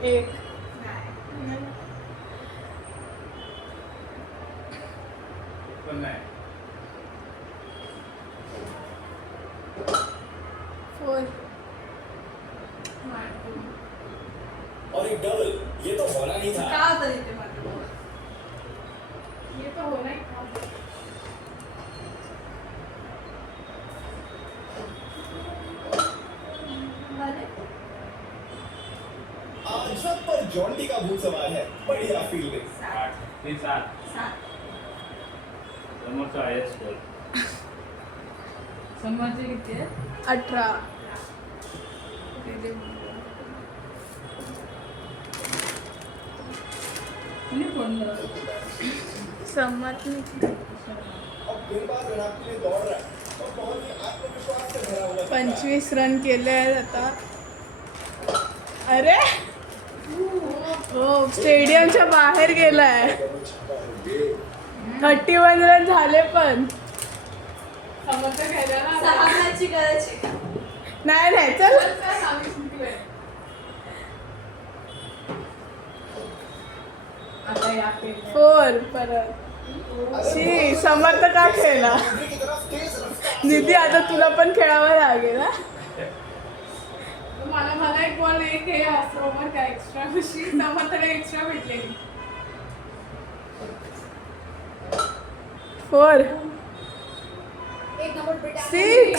एक पण नाही 4. और एक डबल ये तो होना ही था। का होतं इथे मात्र ये तो होना ही था. आज सब पर जॉन्टी का भूत सवार है बढ़िया फील्डिंग 8 3 7 सात समोरचा आहे स्कोर समोरचे किती आहे 18. कोणी फोन लावला? समर्थ अब गेंदबाज रन के लिए दौड़ रहा है और बहुत ही आत्मविश्वास से भरा हुआ दिख रहा है। 25 रन केले आहेत आता. अरे हो स्टेडियमच्या बाहेर गेलाय. 31 रन झाले पण समर्थ घ्यायला ना. सहा मॅचची करायची. नाही नाही चल. पण काय आम्ही जिंकलोय. आता या पेन 4 परत. शी समर्थ का खेळला? बाउंड्री की तरफ तेज रफ्तार निधी आता तुला पण खेळावं लागेल ना. मला एक बॉल एक हे असं काय एक्स्ट्रा खुशी समर्थला एक्स्ट्रा भेटलेली. 4 एक नंबर बेटा 6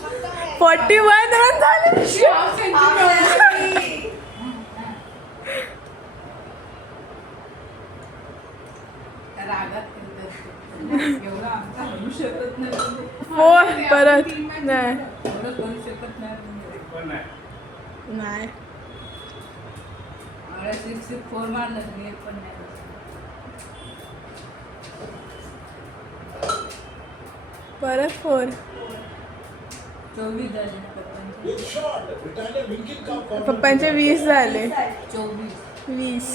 छक्का है 41 रन झाले. Half century. रागात खेळतात. एवढं आमचा करू शकत नाही 4 परत नाही एवढं करू शकत नाही पण नाही नाही. मला 6-4 मारलं तुम्ही एक पण नाही परत 4. 24 झाले ना पप्पांचे Good shot. Britannia winking cup. पप्पांचे 20 झाले. 24 20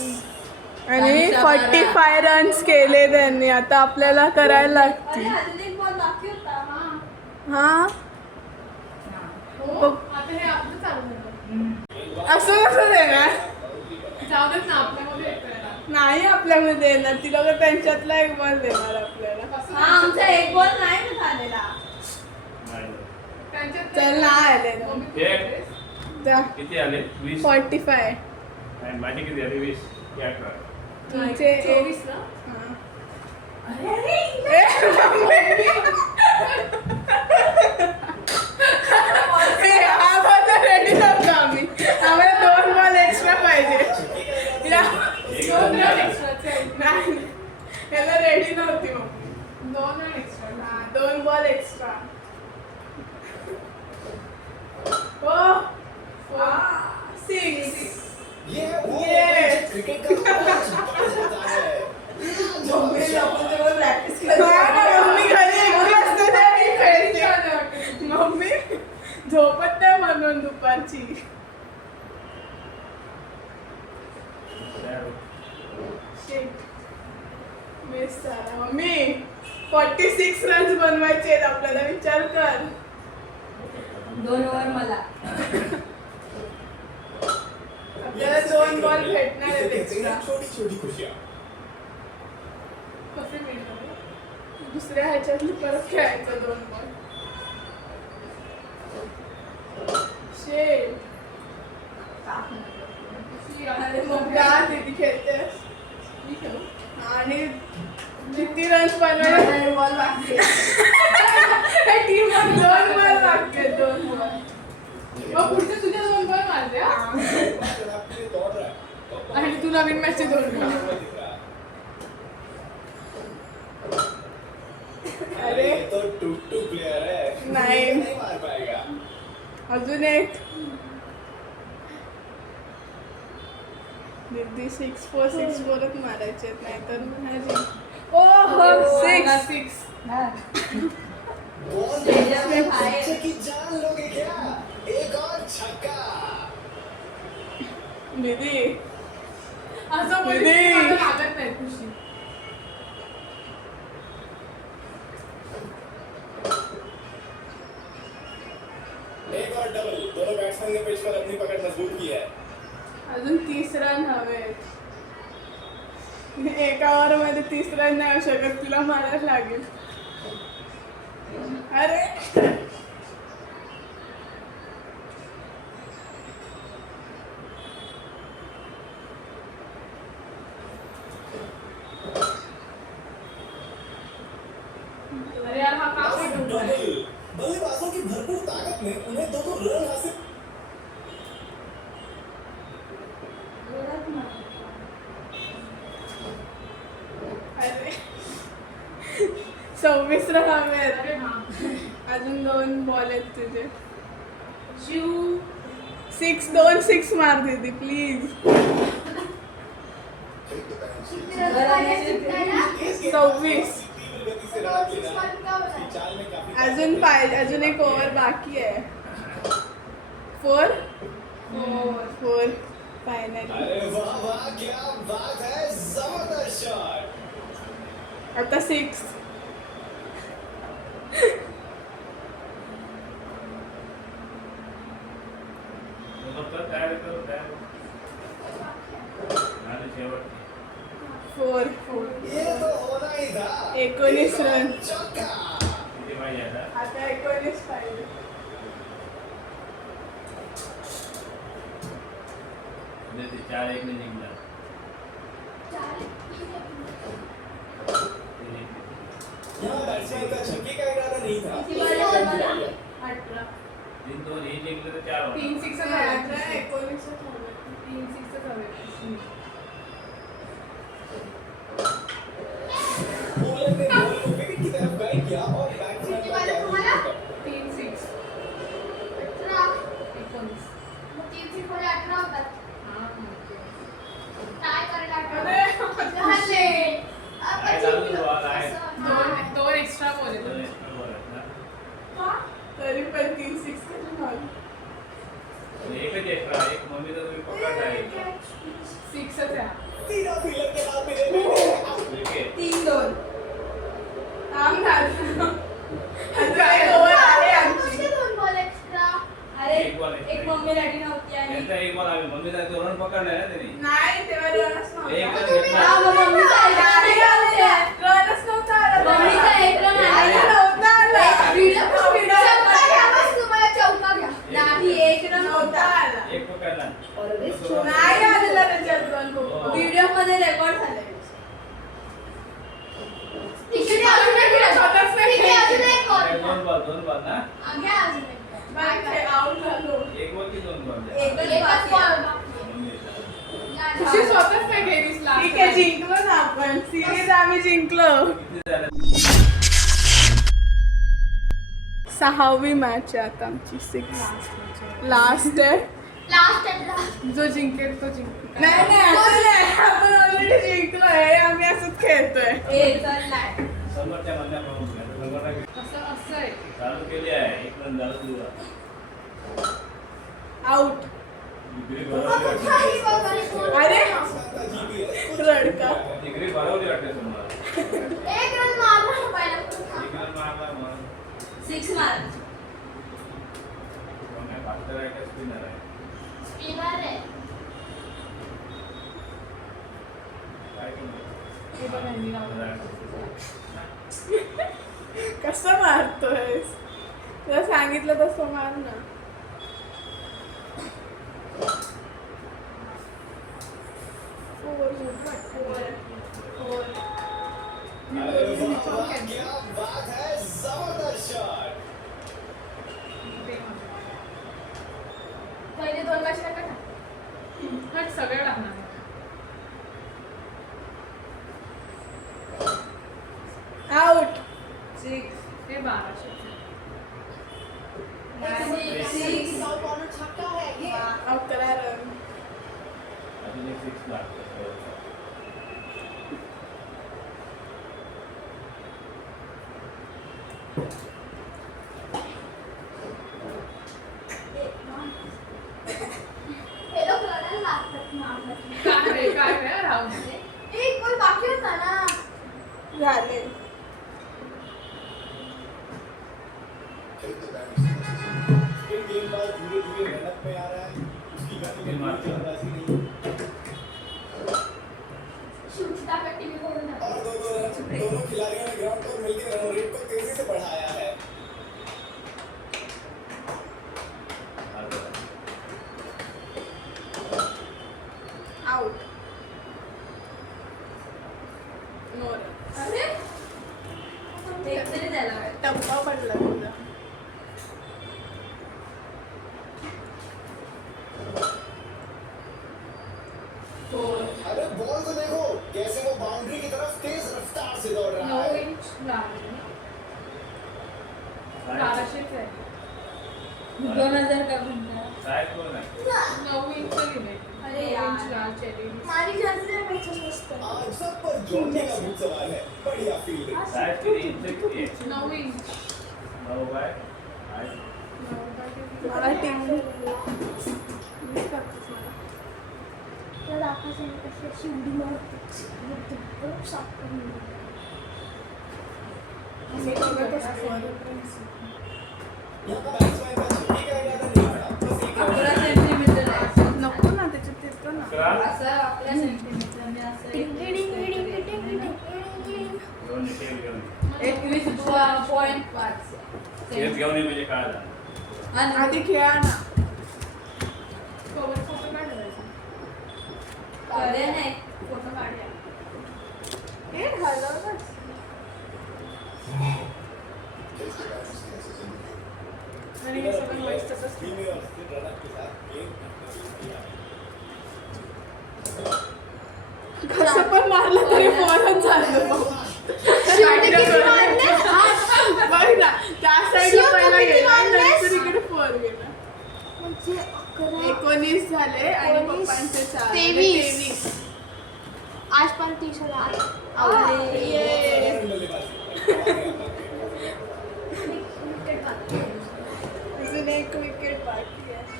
आणि 45 रन्स केले त्यांनी. आता आपल्याला करायला लागतील. अरे अजून एक बॉल बाकी होता. हा हो आता हे आपलं चालू झालं. असं कसं देणार? जाऊ देत ना आपल्यामध्ये येतोय ना. नाही आपल्यामध्ये येणार, ती लोक त्यांच्यातला एक बॉल देणार आपल्याला. कसं हा आमचा एक बॉल नाही ना झालेला. नाही. त्यांच्यात चल नाही आले ना. मम्मी तू हे. बोलतेस? जा. किती आले 20 45. आणि माझे किती आले 20 या 18. तुमचे 24 ना. हां. हा बॉल रेडी नव्हतो आम्ही. आम्हाला 2 बॉल एक्स्ट्रा पाहिजे. एक दोन जण रन आला. एक्स्ट्राचे आहेत. नाही, याला रेडी नव्हती मग. 2 रन एक्स्ट्रा. हा, 2 बॉल एक्स्ट्रा. हो 6. ये है वो ये। मैच क्रिकेट का रोमांच बढ़ जाता है। मम्मी घरी एकटी असते ना, मी खेळते. मम्मी झोपत नाही म्हणून दुपारची. मिस झाला मम्मी. 46 रन्स बनवायचे आहेत आपल्याला, विचार कर. 2 ओव्हर मला. आपल्याला 2 बॉल भेटणार आहेत एक्स्ट्रा. छोटी छोटी खुशियाँ कसे मिळतात? दुसऱ्या ह्याच्यातली परत खेळायचं 2 बॉल. शेट. अरे मग का दीदी खेळतेस? मी खेळू? आणि किती रन्स बनवायचे? बॉल बाकी. टीम 2 बॉल बाकी आहेत, 2 बॉल. मग पुढचे तुझे 2 बॉल मारते हा? आपके लिए दौड़ रहा है तो आणि तू नवीन मॅचचे 2 बॉल. दिख रहा है। अरे ये तो टू प्लेयर है नहीं। नहीं मार पाएगा। अजून एक. दीदी 6-4 मारायचे आहेत, नाहीतर ओहो 6. बॉल स्टेडियम में खाए. बच्चे की जान लोगे क्या? एक और छक्का। दीदी असं बोलली दीदी. की मला लागत नाही खुशी. एक और डबल। दोनों बैट्समैन ने पिच पर अपनी पकड़ मजबूत की है। अजून 30 रन हवेत. एका ओव्हर मध्ये 30 रन नाही होऊ शकत, तुला मारायला लागेल. अरे अरे यार हा का और पटवतो आहे? डबल। बल्लेबाजों की भरपूर ताकत ने उन्हें 2 रन हासिल। अरे 26 रन हवेत. अरे हा. अजून 2 बॉल आहेत तुझे. 2 6 मार दीदी प्लीज. 26. तीव्र गति से रन ले रहा है। इसकी चाल में काफी अजून पाहिजे, अजून एक ओव्हर बाकी आहे. 4 फायनली. अरे वाह वाह क्या बात है, जबरदस्त शॉट। आता 6. फक्त तयार कर तयार. आणि शेवट 4 ये तो होना ही था। 19 रन. चौका। किती पाहिजे आता? आता 19 पाहिजे. म्हणजे ते 4-1 ने जिंकला. यहाँ बैट्समैन का छक्के का इरादा नहीं था। 18. 3-2 हे जिंकले तर 4 होणार. 3 6 नाही, हवे. 19 3 6 हवे. बॉलर ने बॉल को विकेट की तरफ गाइड किया और बैट्समैन का कैच। 3 6 19. हा, काय चालू बॉल आहे? 2 एक्स्ट्रा बॉल आहेत. बरोबर आहे ना? तरी पण 3-6 झालं. एकच एक्स्ट्रा एक मम्मी तर तुम्ही पकडला आहे. 6च आहे हा. सीधा फील्डर के हाथ में दे बैठे। विकेट. 3-2. थांब ना. आता एक ओव्हर आहे आमची. 2 बॉल ना घ्या अजून एक ball. आउट झालो. एक बॉल की 2 बॉल एकच ball बाकी आहे. खुशी स्वतःच काय गेलीस ठीक आहे, जिंकलो ना आपण. सिरीज आम्ही जिंकलो. किती झाले 6वी मॅच आहे आता आमची. 6 लास्ट आहे. Last and last. जो जिंकेल तो जिंकेल. नाही असं नाही, आपण ऑलरेडी जिंकलोय. आम्ही असंच खेळतोय. समोरच्या मधल्या प्रमुख आहे. समोरला असं आहे. चालू केली आहे 1 रन झालं तुझं. आउट. डिग्री बरोबर अरे रडका. डिग्री बरोबर वाटते तुम्हाला. एक run मारला पहिला. 1 रन मारला म्हणून 6 मार. फास्टर आहे का स्पिनर आहे Spinner आहे. काय केलं? हे बघा यांनी लावलं. कसं मारतोयस? तुला सांगितलं तसं मार ना. अरे वाह, क्या बात है, जबरदस्त शॉट. पहिले 2 मॅच टाका ना. हट सगळं टाकणार. आउट. 6 हे 1200. कॉर्नर छक्का है ये. 11 रन. अजून एक 6 लागतं. हे लोक रडायला लागतात मारलं. काय राहू दे. एक ball बाकी होता ना. झाले. स्पिन गेंदबाज धीरे-धीरे रनअप में आ रहा है. उसकी गति में कोई जल्दबाजी नहीं. शिवची ताकद टीव्ही करून टाक. और दोनों खिलाड़ियों ने ग्राउंड पर मिलकर रन रेट को तेजी से बढ़ाया है. आउट. No run. अरे एक तरी द्यायला पाहिजे. टप्पा पडला तुझा. अरे बॉल को देखो कैसे वो बाउंड्री की तरफ तेज रफ्तार से दौड़ रहा 9 है. इंच लागले. 1200 आहे. 2000 का म्हणता. काय कोण आहे 9 इंच लिहिले. अरे यार. इंच लाल चेरी. माझी जर्सी पेक्षा स्वस्त. आज सब पर जोड़ने का भूत सवाल है. बढ़िया फील्डिंग. काय किती इंच किती आहे 9 इंच. 9 बाय मला टीम तर आकाशाने कशी अशी उडी मारते. एकदम साफ करून दिली. यहाँ का बैट्समैन का छुट्टी का इरादा नहीं था. बस एक 11 सेंटीमीटर आहे. नको ना त्याच्यात येतो ना. 11 असं आपल्या सेंटीमीटरने असं टिंग टिंग टिंग टिंग टिंग टिंग. दोन विकेट घेऊन 21.5. तेच घेऊन ये म्हणजे काय झालं आणि आधी खेळा ना. कवर फोटो काय करायचा. अरे नाही फोटो काढूया. हे हलवलंच. आणि हे सगळं वाईस्टच धीमे और स्थिर रनअप के साथ गेंद किया है. कसं पण मारलं तरी फॉरच झालं. शिवने किती मारले? बघ ना, त्या साईडला शिव, तू पहिला किती गेला मारलेस? नंतर इकडे 4 गेला. म्हणजे 11, 19 झाले आणि 19, पप्पांचे 4. 23. आज पण 30 हजार. ये. बल्लेबाजी. विकेट बाकी आहे. अजून एक विकेट बाकी आहे.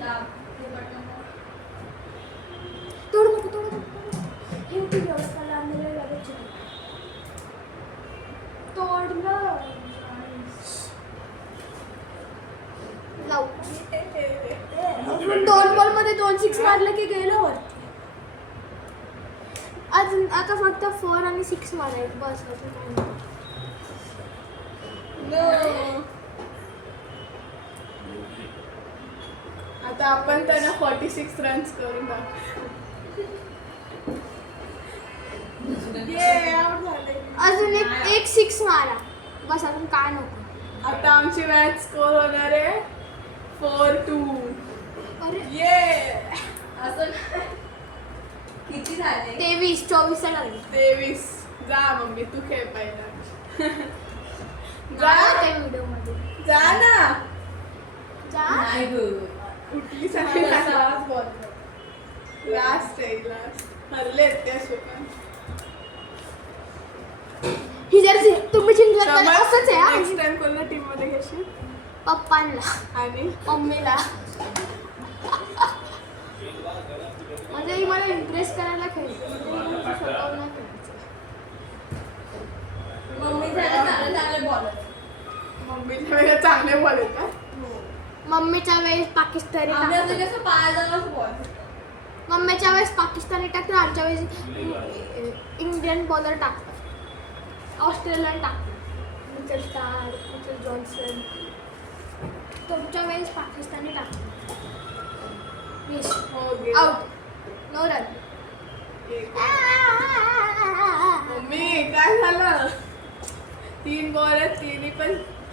दाब ते बटन. तोडू नको तोडू नको. हे उठून एवढं का लांबलेलं लगेच तोडलं. लाव. आपण 2 बॉल मध्ये 2 6 मारलं की गेलं वरती. अजून आता फक्त 4 आणि 6 मारायचं बस. अजून काही नाही. No. आता आपण त्यांना 46 रन्स करून टाकू. ये आउट झाले. अजून एक 6 मारा बस. अजून काय नको. आता आमची मॅच स्कोर होणार आहे 4-2. अरे ये असं किती झाले 23-24 लागले 23. जा मम्मी तू खेळ पहिला. जा त्या व्हिडिओ मध्ये जा ना. जा नाही गं. कुठली सगळी लास्ट आहे लास्ट हरले त्या सोबत. ही जर तुम्ही जिंकलात तर असंच आहे हा. नेक्स्ट टाइम कोणत्या टीम मध्ये घेशील पप्पांना आणि मम्मीला म्हणजे ही मला इम्प्रेस करायला खेळते स्वतःहून नाही खेळायचं. मम्मी झालं चांगलं चांगलं बॉलर. मम्मीच्या वेळेला चांगले बॉल येतात. मम्मीच्या वेळेस पाकिस्तानी आम्ही असं टाकतात. कसं 5 जणांच बॉल. मम्मीच्या वेळेस पाकिस्तानी टाकतात आमच्या वेळेस इंडियन बॉलर टाकतात ऑस्ट्रेलियन टाकतात मिचेल स्टार्क मिचेल जॉन्सन. तुमच्या वेळेस पाकिस्तानी टाकतात. मिस हो गे आउट नो रन. मम्मी काय झालं 3 बॉल आहेत 3 पण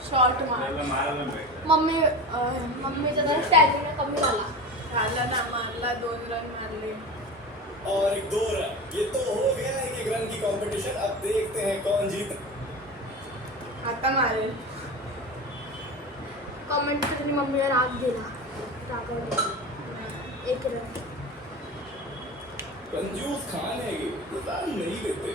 शॉर्ट मार. त्याला मारायला भेटलं. मम्मीचा जरा स्टॅमिना कमी झाला. झालं ना मारला 2 रन मारले. और एक 2 रन. ये तो हो गया है कि रन की कंपटीशन. अब देखते हैं कौन जीत. आता मारेल. कमेंट करून मम्मीला राग दिला रागवला 1 रन. कंजूस खान है ये. ध्यान नहीं देते.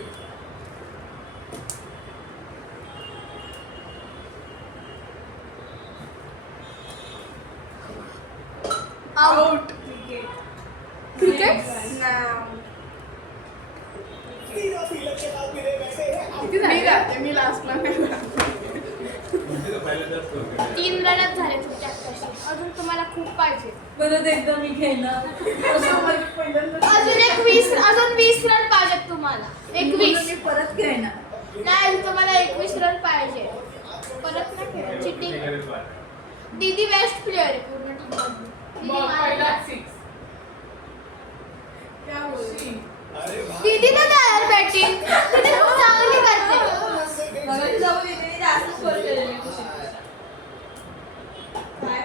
आउट. क्रिकेट सीधा फील्डर के हाथ में दे बैठे हैं. मी जाते मी लास्टला म्हणजे तो पहिल्यांदाच score केला. 3 रनच झाले तुमच्या आत्ताशी. अजून तुम्हाला खूप पाहिजे. परत एकदा मी खेळणार. अजून 20 रन पाहिजेत तुम्हाला. 21 मी परत खेळणार. नाही तुम्हाला 21 रन पाहिजे. परत नाही खेळ चिटिंग. सिगरेट मार. दीदी बेस्ट प्लेअर आहे पूर्ण टीममधली. दीदी बॉल मारायला. पहिला 6. क्या बोलली अरे भाई. दीदी ना तयार बॅटिंग दीदी खूप चांगली करते. मगाशी जाऊन इथे जास्त स्कोर केलेली खुशीपेक्षा. काय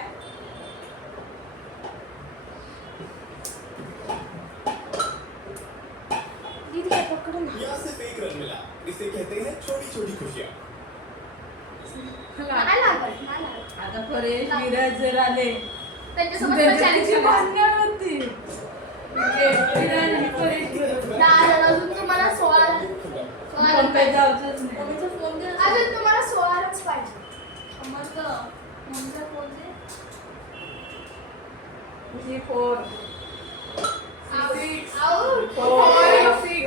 दीदी काय पकड ना. यहाँ सिर्फ 1 रन मिला. इसे कहते हैं छोटी छोटी खुशियाँ. नाही लागत नाही लागत. आता परेश विराज जर आले त्यांच्यासोबत त्यांची चॅलेंज भांडण होती. विराज परेश बरोबर. अजून तुम्हाला 16 फोन पे जाऊचंच नाही. अजून तुम्हाला 16 रन्स पाहिजे. मम्मीचा फोन दे. 4 आउट. 4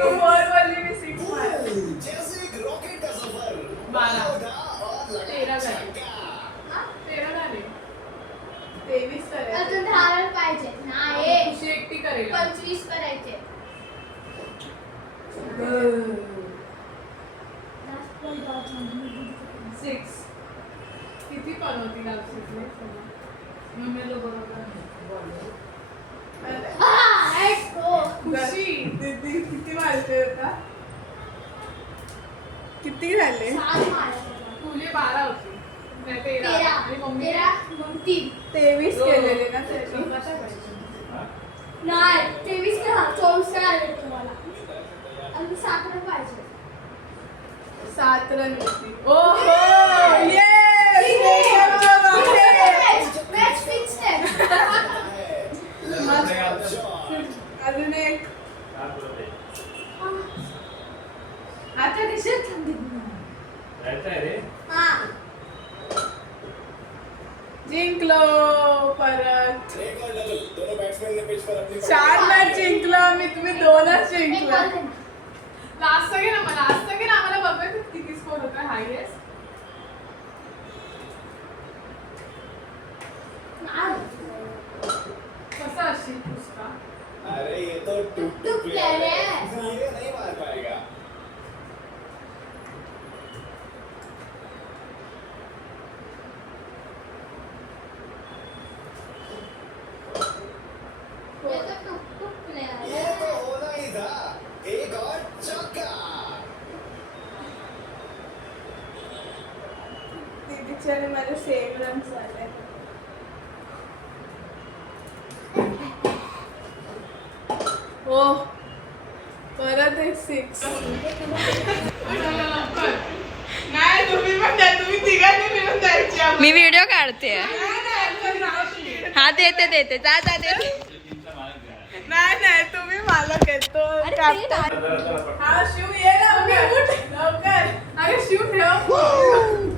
बोलली मी 6 मारले. जैसे एक रॉकेट का सफर. 12. उड़ा और लगा 13 झाले. छक्का. 13 झाले. 23 करायचे. अजून 10 रन पाहिजे. नाही खुशी एकटी करेल. 25 करायचे. सिक्स. किती पण होती गावची मम्मीला बरोबर बॉल. Let's go. खुशी दीदी किती मारते होता किती झाले 7 मारायचे. तुझे 12 होती नाही 13 आणि मम्मी 13 मग 3 23 केलेले ना त्याची नाही 23 का 24 का आले तुम्हाला. अजून 7 रन पाहिजे. 7 रन होती. ओहो येस मॅच फिक्स्ड आहे. अजून एक आता कशात थंडी जायचं आहे रे. हां जिंकलो परत एक और डबल. दोनों बैट्समैन ने पिच पर अपनी 4 मॅच जिंकलो आम्ही तुम्ही 2च एक जिंकला. बॉल दे ना. लास्ट सेकंड आम्हाला बघायचं किती स्कोर होता हायएस्ट. कसं असेल पुष्पा. अरे ये तो टुक प्लेयर है. धीरे नहीं मार पाएगा. ये तो टुक प्लेयर ये है. तो होना ही था. एक और चौका. बिचारे माझे सेम रन्स झाले. हो परत एक 6. नाही तुम्ही पण द्या, तुम्ही तिघांनी मिळून द्यायची आम्हाला. मी व्हिडिओ काढते. नाही, नाही, नाव शिकेल. हा देते जा देते. नाही तुम्ही मालक आहे तो captain. हा शिव ये लवकर लवकर. अरे शिव ठेव